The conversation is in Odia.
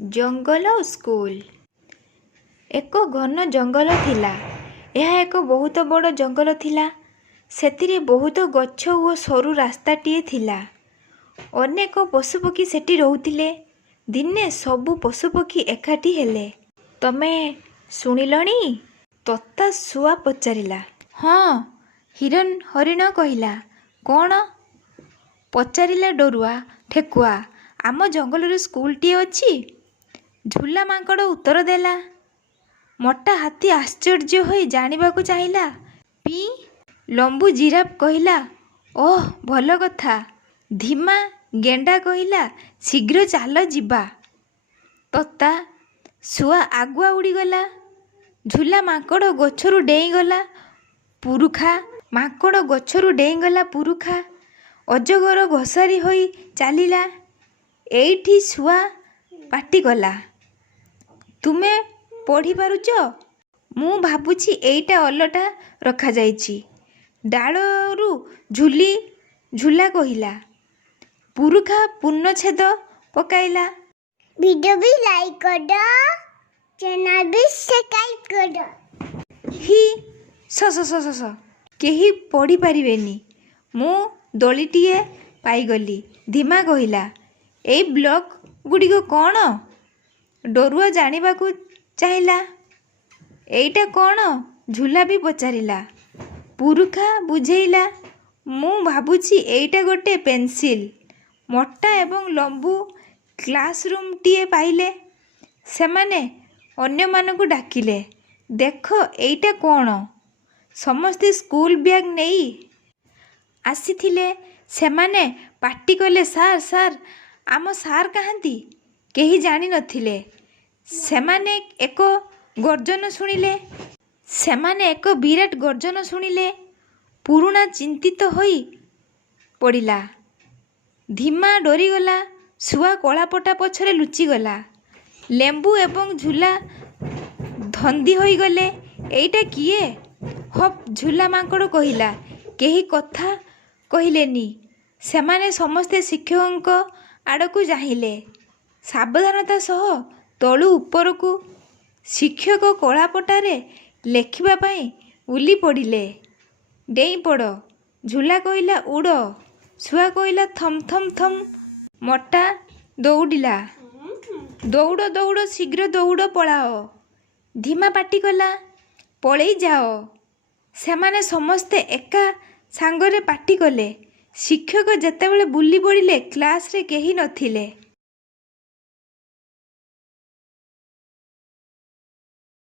ଜଙ୍ଗଲ ଓ ସ୍କୁଲ। ଏକ ଘନ ଜଙ୍ଗଲ ଥିଲା। ଏହା ଏକ ବହୁତ ବଡ଼ ଜଙ୍ଗଲ ଥିଲା। ସେଥିରେ ବହୁତ ଗଛ ଓ ସରୁ ରାସ୍ତାଟିଏ ଥିଲା। ଅନେକ ପଶୁପକ୍ଷୀ ସେଠି ରହୁଥିଲେ। ଦିନେ ସବୁ ପଶୁପକ୍ଷୀ ଏକାଠି ହେଲେ। ତମେ ଶୁଣିଲଣି? ତୋତା ଶୁଆ ପଚାରିଲା। ହଁ, ହରିଣ କହିଲା। କ'ଣ? ପଚାରିଲା ଡରୁଆ ଠେକୁଆ। ଆମ ଜଙ୍ଗଲରେ ସ୍କୁଲଟିଏ ଅଛି। ଝୁଲା ମାଙ୍କଡ଼ ଉତ୍ତର ଦେଲା। ମୋଟା ହାତୀ ଆଶ୍ଚର୍ଯ୍ୟ ହୋଇ ଜାଣିବାକୁ ଚାହିଁଲା। ପି ଲମ୍ବୁ ଜିରାଫ କହିଲା, ଓଃ, ଭଲ କଥା। ଧୀମା ଗେଣ୍ଡା କହିଲା, ଶୀଘ୍ର ଚାଲ ଯିବା। ତୋତା ଶୁଆ ଆଗୁଆ ଉଡ଼ିଗଲା। ଝୁଲା ମାଙ୍କଡ଼ ଗଛରୁ ଡେଇଁଗଲା। ପୁରୁଖା ଅଜଗର ଘୋଷାରି ହୋଇ ଚାଲିଲା। ଏଇଠି ଶୁଆ ପାଟି କଲା, ତୁମେ ପଢ଼ିପାରୁଛ? ମୁଁ ଭାବୁଛି ଏଇଟା ଓଲଟା ରଖାଯାଇଛି। ଡାଳରୁ ଝୁଲା କହିଲା। ପୁରୁଖା ପୂର୍ଣ୍ଣଚ୍ଛେଦ ପକାଇଲା। ଭିଡ଼ିଓ ବି ଲାଇକ୍ କର, ଚ୍ୟାନେଲ ବି ସବସ୍କ୍ରାଇବ୍ କର। କେହି ପଢ଼ିପାରିବେନି। ମୁଁ ଦଳିଟିଏ ପାଇଗଲି। ଧୀମା କହିଲା। ଏଇ ବ୍ଲକ୍ ଗୁଡ଼ିକ କ'ଣ? ଡରୁଆ ଜାଣିବାକୁ ଚାହିଁଲା। ଏଇଟା କ'ଣ? ଝୁଲା ବି ପଚାରିଲା। ପୁରୁଖା ବୁଝେଇଲା। ମୁଁ ଭାବୁଛି ଏଇଟା ଗୋଟେ ପେନ୍ସିଲ୍। ମୋଟା ଏବଂ ଲମ୍ବୁ କ୍ଲାସରୁମ୍ଟିଏ ପାଇଲେ। ସେମାନେ ଅନ୍ୟମାନଙ୍କୁ ଡାକିଲେ, ଦେଖ ଏଇଟା କ'ଣ? ସମସ୍ତେ ସ୍କୁଲ ବ୍ୟାଗ୍ ନେଇ ଆସିଥିଲେ। ସେମାନେ ପାଟି କଲେ, ସାର୍, ଆମ ସାର୍ କାହାନ୍ତି? କେହି ଜାଣିନଥିଲେ। ସେମାନେ ଏକ ବିରାଟ ଗର୍ଜନ ଶୁଣିଲେ। ପୁରୁଣା ଚିନ୍ତିତ ହୋଇ ପଡ଼ିଲା। ଧୀମା ଡରିଗଲା। ଶୁଆ କଳାପଟା ପଛରେ ଲୁଚିଗଲା। ଲେମ୍ବୁ ଏବଂ ଝୁଲା ଧନ୍ଦି ହୋଇଗଲେ। ଏଇଟା କିଏ? ହପ୍ ଝୁଲା ମାଙ୍କଡ଼ କହିଲା। କେହି କଥା କହିଲେନି। ସେମାନେ ସମସ୍ତେ ଶିକ୍ଷକଙ୍କ ଆଡ଼କୁ ଚାହିଁଲେ। ସାବଧାନତା ସହ ତଳୁ ଉପରକୁ। ଶିକ୍ଷକ କଳାପଟାରେ ଲେଖିବା ପାଇଁ ଉଲି ପଡ଼ିଲେ। ଡେଇଁପଡ଼। ଝୁଲା କହିଲା, ଉଡ଼। ଶୁଆ କହିଲା, ଥମ୍। ମୋଟା ଦୌଡ଼ିଲା। ଦୌଡ଼, ଶୀଘ୍ର ଦୌଡ଼, ପଳାଅ। ଧୀମା ପାଟି କଲା, ପଳେଇ ଯାଅ। ସେମାନେ ସମସ୍ତେ ଏକା ସାଙ୍ଗରେ ପାଟି କଲେ। ଶିକ୍ଷକ ଯେତେବେଳେ ବୁଲି ପଡ଼ିଲେ, କ୍ଲାସରେ କେହି ନଥିଲେ।